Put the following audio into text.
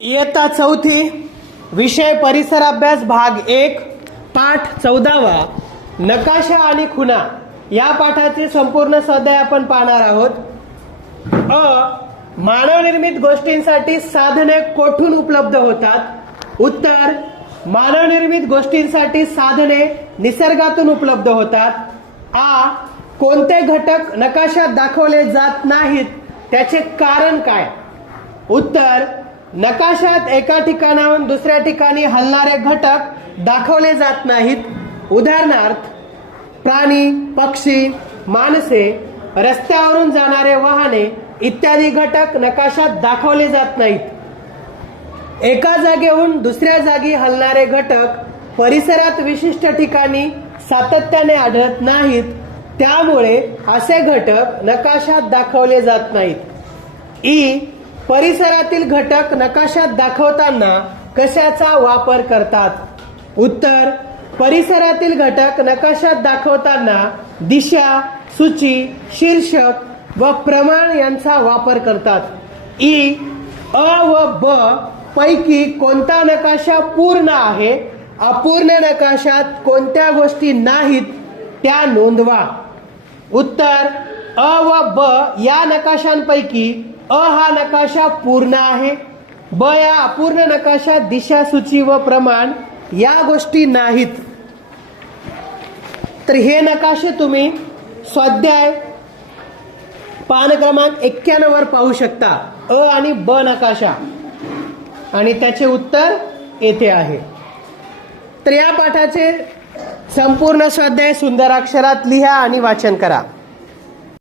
इयत्ता चौथी विषय परिसर अभ्यास भाग 1 पाठ 14वा नकाशा आणि खुणा या पाठाचे संपूर्ण स्वाध्याय आपण पाहणार आहोत. मानवनिर्मित गोष्टींसाठी साधने कोठून उपलब्ध होतात? उत्तर, मानवनिर्मित गोष्टींसाठी साधने निसर्गातून उपलब्ध होतात. कोणते घटक नकाशात दाखवले जात नाहीत त्याचे कारण काय? उत्तर, नकाशात एका ठिकाणाहून दुसऱ्या ठिकाणी हलणारे घटक दाखवले जात नाहीत. उदाहरणार्थ, प्राणी, पक्षी, माणसे, रस्त्यावरून जाणारे वाहने इत्यादी घटक नकाशात दाखवले जात नाहीत. एका जागेहून दुसऱ्या जागी हलणारे घटक परिसरात विशिष्ट ठिकाणी सातत्याने आढळत नाहीत, त्यामुळे असे घटक नकाशात दाखवले जात नाहीत. परिसरातील घटक नकाशात दाखवताना कशाचा वापर करतात? उत्तर, परिसरातील घटक नकाशात दाखवताना दिशा, सूची, शीर्षक व प्रमाण यांचा वापर करतात. अ व ब पैकी कोणता नकाशा पूर्ण आहे? अपूर्ण नकाशात कोणत्या गोष्टी नाहीत त्या नोंदवा. उत्तर, अ व ब या नकाशांपैकी हा नकाशा पूर्ण आहे. या अपूर्ण नकाशात दिशा, सूची व प्रमाण या गोष्टी नाहीत. तर हे नकाशे तुम्ही स्वाध्याय पान क्रमांक 91 वर पाहू शकता. आणि ब नकाशा, आणि त्याचे उत्तर येथे आहे. तर या पाठाचे संपूर्ण स्वाध्याय सुंदर अक्षरात लिहा आणि वाचन करा.